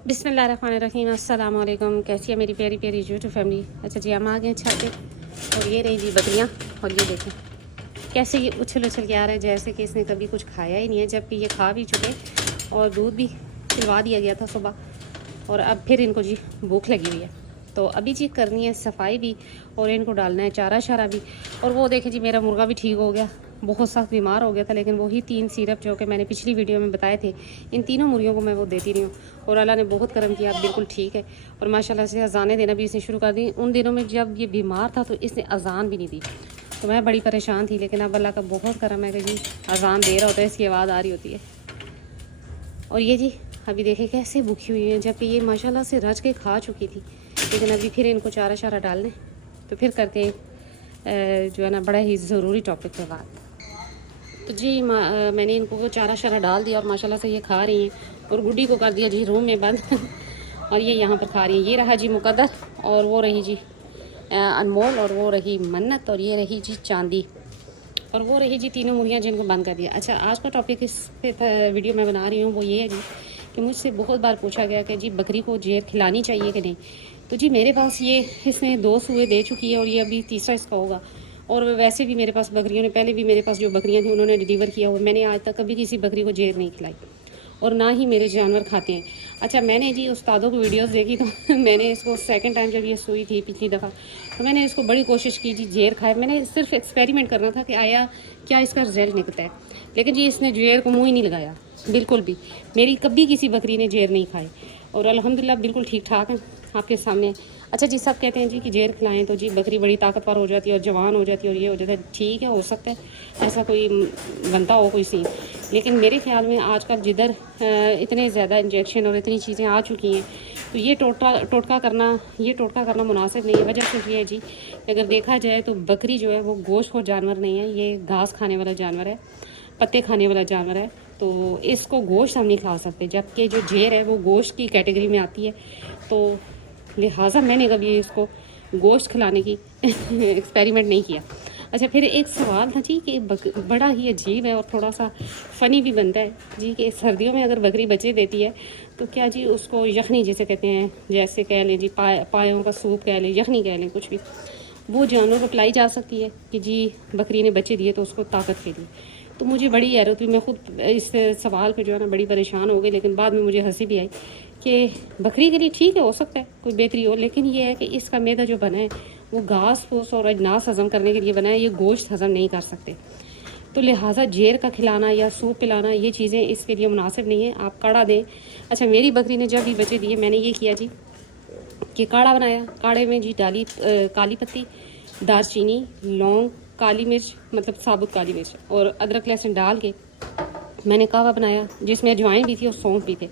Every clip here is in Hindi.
बिस्मिल्लाहिर्रहमानिर्रहीम, अस्सलाम वालेकुम। कैसी है मेरी प्यारी प्यारी यूट्यूब फैमिली। अच्छा जी, हम आ गए छत पे और ये रही जी बकरियाँ। और ये देखें कैसे ये उछल उछल के आ रहे हैं जैसे कि इसने कभी कुछ खाया ही नहीं है, जबकि ये खा भी चुके और दूध भी पिलवा दिया गया था सुबह। और अब फिर इनको जी भूख लगी हुई है, तो अभी जी करनी है सफाई भी और इनको डालना है चारा शारा भी। और वो देखें जी मेरा मुर्गा भी ठीक हो गया, बहुत सख्त बीमार हो गया था, लेकिन वही 3 सिरप जो कि मैंने पिछली वीडियो में बताए थे, इन तीनों मुर्गियों को मैं वो देती रही हूँ और अल्लाह ने बहुत करम किया, अब बिल्कुल ठीक है। और माशाल्लाह से अजानें देना भी इसने शुरू कर दी। उन दिनों में जब ये बीमार था तो इसने अजान भी नहीं दी, तो मैं बड़ी परेशान थी, लेकिन अब अल्लाह का बहुत करम है कि जी अजान दे रहा होता है, इसकी आवाज़ आ रही होती है। और ये जी अभी देखें कैसे भूखी हुई हैं, जबकि ये माशाल्लाह से रज के खा चुकी थी, लेकिन अभी फिर इनको चारा शारा डालने तो फिर करते हैं जो है ना बड़ा ही ज़रूरी टॉपिक पे बात। तो जी मैंने इनको वो चारा शारा डाल दिया और माशाल्लाह से ये खा रही हैं। और गुड्डी को कर दिया जी रूम में बंद और ये यहाँ पर खा रही हैं। ये रहा जी मुकद्दर और वो रही जी अनमोल और वो रही मन्नत और ये रही जी चांदी और वो रही जी तीनों मुर्गियाँ जिनको बंद कर दिया। अच्छा, आज का टॉपिक इस पे वीडियो में बना रही हूँ वो ये है जी कि मुझसे बहुत बार पूछा गया कि जी बकरी को जेर खिलानी चाहिए कि नहीं। तो जी मेरे पास ये इसने 2 सुए दे चुकी है और ये अभी तीसरा इसका होगा। और वैसे भी मेरे पास बकरियों ने पहले भी मेरे पास जो बकरियां थी उन्होंने डिलीवर किया हुआ, मैंने आज तक कभी किसी बकरी को जेर नहीं खिलाई और ना ही मेरे जानवर खाते हैं। अच्छा, मैंने जी उस्तादों की वीडियोस देखी तो मैंने इसको सेकंड टाइम जब ये सुई थी पिछली दफ़ा, तो मैंने इसको बड़ी कोशिश की जी जेर खाए। मैंने सिर्फ एक्सपेरिमेंट करना था कि आया क्या इसका रिजल्ट निकलता है, लेकिन जी इसने जेर को मुँह ही नहीं लगाया बिल्कुल भी। मेरी कभी किसी बकरी ने जेर नहीं खाई और अल्हम्दुलिल्लाह बिल्कुल ठीक ठाक है आपके सामने। अच्छा जी, सब कहते हैं जी कि जेर खिलाएं तो जी बकरी बड़ी ताकतवर हो जाती है और जवान हो जाती है और ये हो जाता है। ठीक है, हो सकता है ऐसा कोई बनता हो कोई सीन, लेकिन मेरे ख्याल में आजकल जिधर इतने ज़्यादा इंजेक्शन और इतनी चीज़ें आ चुकी हैं, तो ये टोटका करना मुनासिब नहीं है। वजह सिर्फ ये है जी कि अगर देखा जाए तो बकरी जो है वो गोश्त खोर जानवर नहीं है, ये घास खाने वाला जानवर है, पत्ते खाने वाला जानवर है, तो इसको गोश्त हम नहीं खा सकते। जबकि जो जेर है वो गोश्त की कैटेगरी में आती है, तो लिहाजा मैंने कभी इसको गोश्त खिलाने की एक्सपेरिमेंट नहीं किया। अच्छा, फिर एक सवाल था जी कि बड़ा ही अजीब है और थोड़ा सा फ़नी भी बनता है जी कि सर्दियों में अगर बकरी बच्चे देती है तो क्या जी उसको यखनी जिसे कहते हैं, जैसे कह लें जी पायों का सूप कह लें, यखनी कह लें, कुछ भी, वो जानवर को पिलाई जा सकती है कि जी बकरी ने बच्चे दिए तो उसको ताकत के लिए। तो मुझे बड़ी हैरत हुई, मैं खुद इस सवाल पे जो है ना बड़ी परेशान हो गई, लेकिन बाद में मुझे हंसी भी आई कि बकरी के लिए ठीक है, हो सकता है कोई बेहतरी हो, लेकिन ये है कि इसका मैदा जो बना है वो घास फूस और अजनास हज़म करने के लिए बना है, ये गोश्त हज़म नहीं कर सकते। तो लिहाजा जेर का खिलाना या सूप पिलाना ये चीज़ें इसके लिए मुनासिब नहीं है, आप काढ़ा दें। अच्छा, मेरी बकरी ने जब भी बच्चे दिए मैंने ये किया जी कि काढ़ा बनाया। काढ़े में जी डाली काली पत्ती, दालचीनी, लौंग, काली मिर्च मतलब साबुत काली मिर्च और अदरक लहसुन डाल के मैंने कहवा बनाया, जिसमें अजवाइन भी थी और सौंफ भी थे।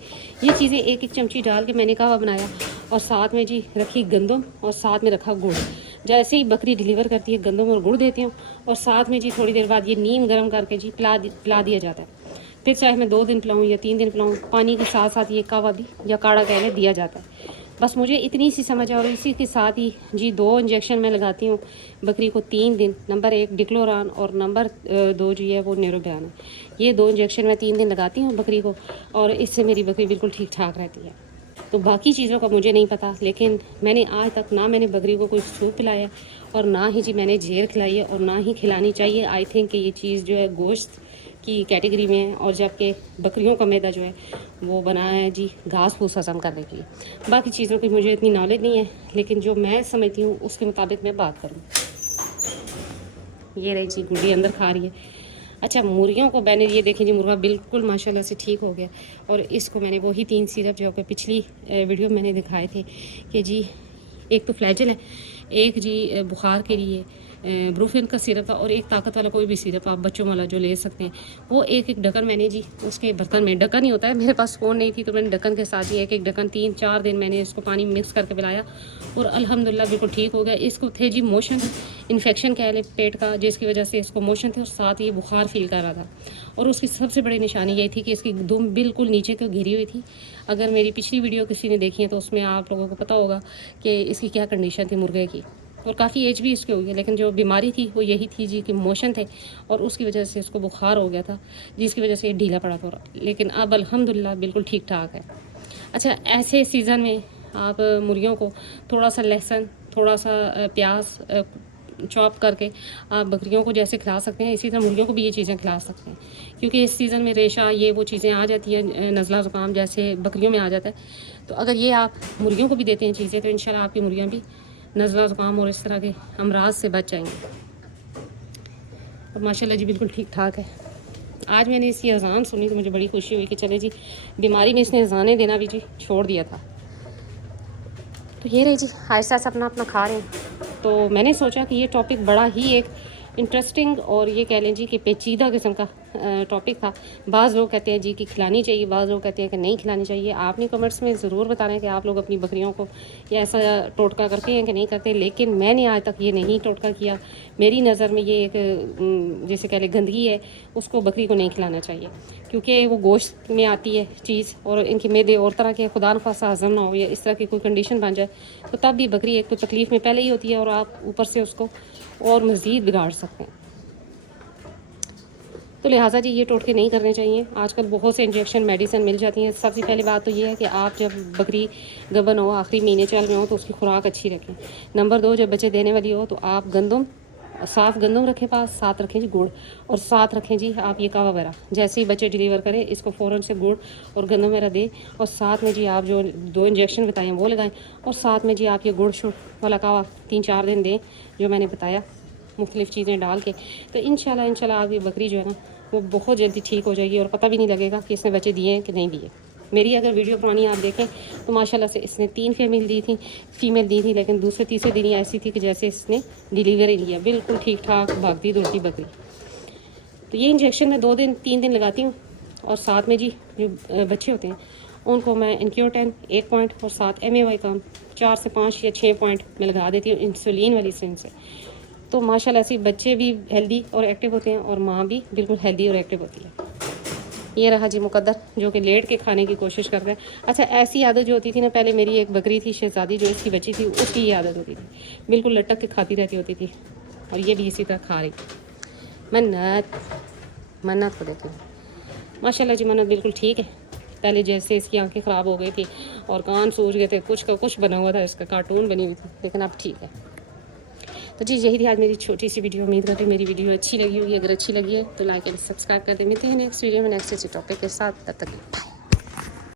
ये चीज़ें एक एक चमची डाल के मैंने कहवा बनाया और साथ में जी रखी गंदम और साथ में रखा गुड़। जैसे ही बकरी डिलीवर करती है गंदम और गुड़ देती हूँ और साथ में जी थोड़ी देर बाद ये नीम गर्म करके जी पिला दिया जाता है। फिर चाहे मैं 2 दिन पिलाऊँ या 3 दिन पिलाऊँ, पानी के साथ साथ ये कहवा भी या काढ़ा कह लें दिया जाता है। बस मुझे इतनी सी समझ है और इसी के साथ ही जी 2 इंजेक्शन मैं लगाती हूँ बकरी को 3 दिन। नंबर 1 डिक्लोरान और नंबर 2 जो है वो नेरोबियान है। ये 2 इंजेक्शन मैं 3 दिन लगाती हूँ बकरी को और इससे मेरी बकरी बिल्कुल ठीक ठाक रहती है। तो बाकी चीज़ों का मुझे नहीं पता, लेकिन मैंने आज तक ना मैंने बकरी को कोई सूप पिलाया और ना ही जी मैंने जेर खिलाई है और ना ही खिलानी चाहिए। आई थिंक कि ये चीज़ जो है गोश्त की कैटेगरी में है और जबकि बकरियों का मैदा जो है वो बना है जी घास फूस हज़म करने के लिए। बाकी चीज़ों की मुझे इतनी नॉलेज नहीं है, लेकिन जो मैं समझती हूँ उसके मुताबिक मैं बात करूँ। ये रही जी गुड्डी अंदर खा रही है। अच्छा, मुर्गियों को मैंने ये देखें जी मुर्गा बिल्कुल माशाल्लाह से ठीक हो गया और इसको मैंने वही 3 सिरप जो कि पिछली वीडियो में मैंने दिखाए थे कि जी एक तो फ्लैजल है, एक जी बुखार के लिए ब्रूफिन का सिरप था और एक ताकत वाला कोई भी सिरप आप बच्चों वाला जो ले सकते हैं, वो एक एक ढक्कन मैंने जी उसके बर्तन में, ढक्कन ही होता है, मेरे पास स्पून नहीं थी तो मैंने ढक्कन के साथ ही एक एक ढक्कन 3-4 दिन मैंने इसको पानी में मिक्स करके पिलाया और अल्हम्दुलिल्लाह बिल्कुल ठीक हो गया। इसको थे जी मोशन इन्फेक्शन कह लें पेट का, जिसकी वजह से इसको मोशन थे और साथ ये बुखार फील कर रहा था और उसकी सबसे बड़ी निशानी यही थी कि इसकी दुम बिल्कुल नीचे को घिरी हुई थी। अगर मेरी पिछली वीडियो किसी ने देखी है तो उसमें आप लोगों को पता होगा कि इसकी क्या कंडीशन थी मुर्गे की, और काफ़ी एज भी इसकी हुई है, लेकिन जो बीमारी थी वो यही थी जी कि मोशन थे और उसकी वजह से इसको बुखार हो गया था, जिसकी वजह से ये ढीला पड़ा था, लेकिन अब अल्हम्दुलिल्लाह बिल्कुल ठीक ठाक है। अच्छा, ऐसे सीज़न में आप मुर्गियों को थोड़ा सा लहसुन, थोड़ा सा प्याज चॉप करके आप बकरियों को जैसे खिला सकते हैं, इसी तरह मुर्गियों को भी ये चीज़ें खिला सकते हैं। क्योंकि इस सीज़न में रेशा ये वो चीज़ें आ जाती हैं, नज़ला ज़ुकाम जैसे बकरियों में आ जाता है। तो अगर ये आप मुर्गियों को भी देते हैं चीज़ें, तो इंशाल्लाह आपकी मुर्गियाँ भी नज़ला ज़ुकाम और इस तरह के अमराज से बच जाएंगी। और माशाल्लाह जी बिल्कुल ठीक ठाक है। आज मैंने इसकी अज़ान सुनी तो मुझे बड़ी खुशी हुई कि चले जी, बीमारी में इसने अज़ानें देना भी जी छोड़ दिया था। तो ये रही जी, आहिस्ता आहिस्ता अपना अपना खा रहे हैं। तो मैंने सोचा कि ये टॉपिक बड़ा ही एक इंटरेस्टिंग और ये कह लें जी कि पेचीदा किस्म का टॉपिक था। बाज़ लोग कहते हैं जी कि खिलानी चाहिए, बाज़ लोग कहते हैं कि नहीं खिलानी चाहिए। आपने कमेंट्स में ज़रूर बताना है कि आप लोग अपनी बकरियों को या ऐसा टोटका करते हैं कि नहीं करते। लेकिन मैंने आज तक ये नहीं टोटका किया। मेरी नज़र में ये एक जैसे कह लें गंदगी है, उसको बकरी को नहीं खिलाना चाहिए, क्योंकि वो गोश्त में आती है चीज़ और इनके मैदे और तरह के खुदा न खासा हज़म ना हो या इस तरह की कोई कंडीशन बन जाए, तो तब भी बकरी एक तो तकलीफ़ में पहले ही होती है और आप ऊपर से उसको और मज़ीद बिगाड़ सकते हैं। तो लिहाजा जी ये टोटके नहीं करने चाहिए। आजकल बहुत से इंजेक्शन मेडिसिन मिल जाती हैं। सबसे पहली बात तो ये है कि आप जब बकरी गबन हो, आखिरी महीने चल में हो, तो उसकी खुराक अच्छी रखें। नंबर 2, जब बच्चे देने वाली हो तो आप गंदम, साफ़ गंदम रखें पास, साथ रखें जी गुड़, और साथ रखें जी आप ये कावा वगैरह। जैसे ही बच्चे डिलीवर करें इसको फ़ौरन से गुड़ और गंदम वगैरह दें, और साथ में जी आप जो 2 इंजेक्शन बताए हैं वो लगाएं, और साथ में जी आप ये गुड़ शुड़ वाला कावा 3-4 दिन दें जो मैंने बताया, मुख्तलिफ़ चीज़ें डाल के। तो इंशाल्लाह आपकी बकरी जो है ना वो बहुत जल्दी ठीक हो जाएगी और पता भी नहीं लगेगा कि इसने बच्चे दिए हैं कि नहीं दिए। मेरी अगर वीडियो पुरानी आप देखें तो माशाल्लाह से इसने 3 फीमेल दी थी, लेकिन दूसरे तीसरे दिन ही ऐसी थी कि जैसे इसने डिलीवरी लिया, बिल्कुल ठीक ठाक भागती दौड़ती बकरी। तो ये इंजेक्शन मैं 2-3 दिन लगाती हूँ, और साथ में जी जो बच्चे होते हैं उनको मैं इनक्यूटेन 1 पॉइंट और साथ MAY का 4 से 5 या 6 पॉइंट मैं लगा देती हूँ इंसुलिन वाली सिरिंज से। तो माशाल्लाह से बच्चे भी हेल्दी और एक्टिव होते हैं और माँ भी बिल्कुल हेल्दी और एक्टिव होती है। ये रहा जी मुकद्दर जो कि लेट के खाने की कोशिश करता है। अच्छा, ऐसी आदत जो होती थी ना, पहले मेरी एक बकरी थी शहज़ादी जो इसकी बच्ची थी, उसकी ये आदत होती थी, बिल्कुल लटक के खाती रहती होती थी, और ये भी इसी तरह खा रही। मन्नत को देखती हूँ माशाल्लाह जी, मन्नत बिल्कुल ठीक है। पहले जैसे इसकी आंखें ख़राब हो गई थी और कान सूज गए थे, कुछ का कुछ बना हुआ था, इसका कार्टून बनी हुई थी, लेकिन अब ठीक है। तो जी यही थी आज मेरी छोटी सी वीडियो। उम्मीद करती हूँ मेरी वीडियो अच्छी लगी होगी। अगर अच्छी लगी है तो लाइक एंड सब्सक्राइब कर दें। मिलते हैं नेक्स्ट वीडियो में नेक्स्ट टॉपिक के साथ। तब तक बाय।